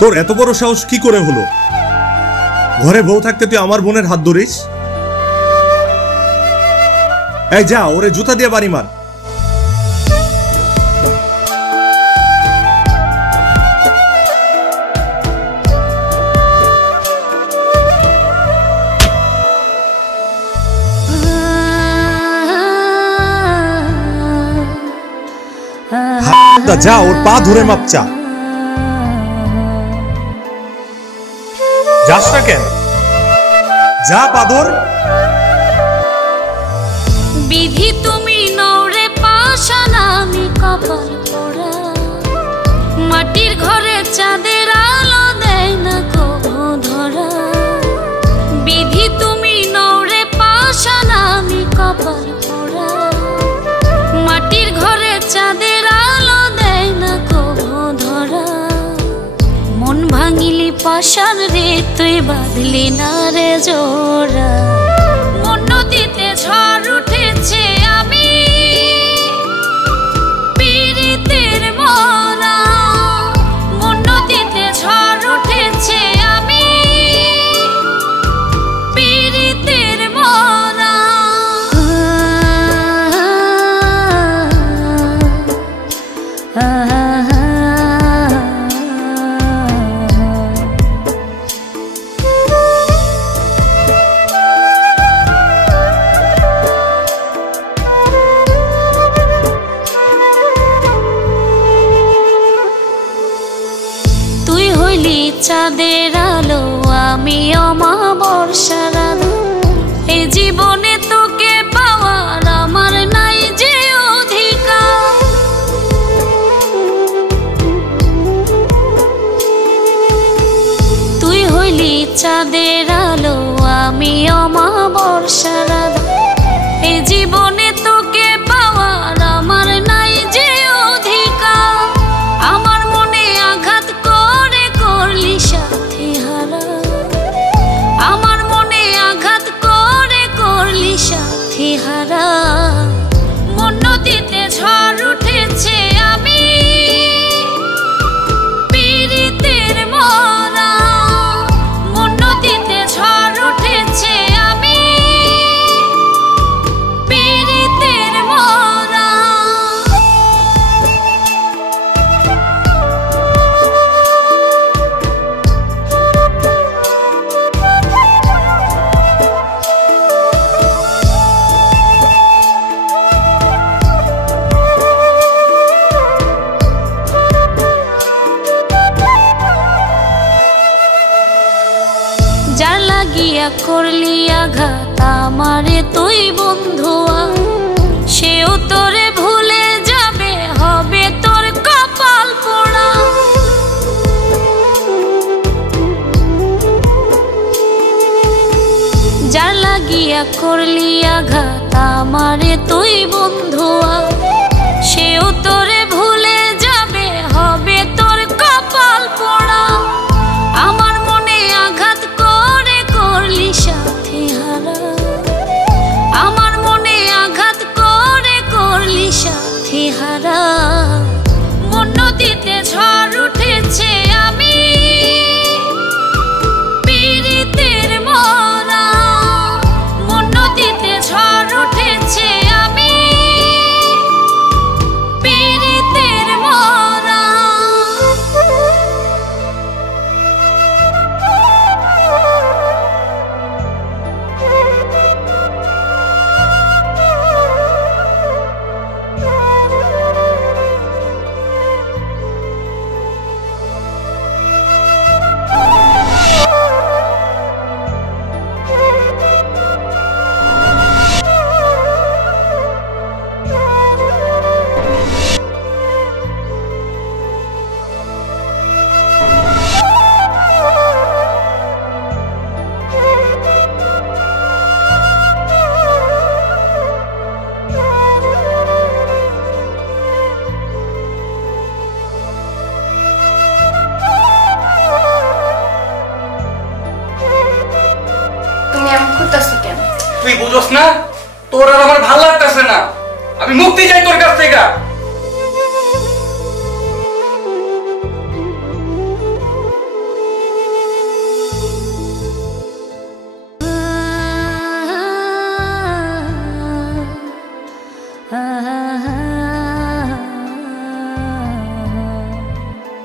তোর এত বড় সাহস কি করে হলো? ঘরে বউ থাকতে তুই আমার বোনের হাত ধরিস? এই যা, ওরে জুতা দিয়ে বাড়ি মার। যা, ওর পা ধরে মাপ চা। যাস না কেন? যা পাদর। বিধি তুমি নৌরে পাশান, আমি কপাল পোড়া। মাটির ঘরে চাঁদের আলো দেয় না কবু ধরা। বিধি তুমি নৌরে পাশান, আমি কপাল পোড়া। মাটির ঘরে চাঁদের আলো দেয় না কবু ধরা। মন ভাঙিলি পাশান রে, তুই বাঁধলি না রে জোড়া। মন নদীতে ঝড় উঠেছে, আমি পীড়িতের মরা। মন নদীতে ঝড় উঠেছে, আমি পীড়িতের মরা। চাঁদের আলো, আমি অমাবস্যার আলো। এই জীবনে তোকে পাওয়ার আমার নাই যে অধিকার। তুই হইলি চাঁদের আলো, আমি অমাবস্যার আলো। এই জীবনে তোকে পাওয়ার আমার নাই যে অধিকার। আমার মনে আঘাত করে করলি সাথী হারা। আমার মনে আঘাত করে করলি সাথী হারা। মন নদীতে ঝড় উঠেছে, আমি পীড়িতের মরা। মন নদীতে ঝড় উঠেছে, আমি পীড়িতের মরা। যার লাগিয়া করলি আঘাত আমারে তুই বন্ধুয়া। সেও তোরে ভুলে যাবে, হবে তোর কপাল পোড়া। যার লাগিয়া করলি আঘাত আমারে তুই বন্ধুয়া। সেও তোরে ভুলে যাবে, হবে তোর কপাল পোড়া। আমার মনে আঘাত করে করলি সাথী হারা। আমার মনে আঘাত করে করলি সাথী হারা। মন নদীতে ঝড় উঠেছে, আমি পীড়িতের মরা। মন নদীতে ঝড় উঠেছে, আমি পীড়িতের মরা। তুই বুঝোস না, তোর আর আমার ভালো লাগতেছে না। আমি মুক্তি চাই তোর কাছ থেকে।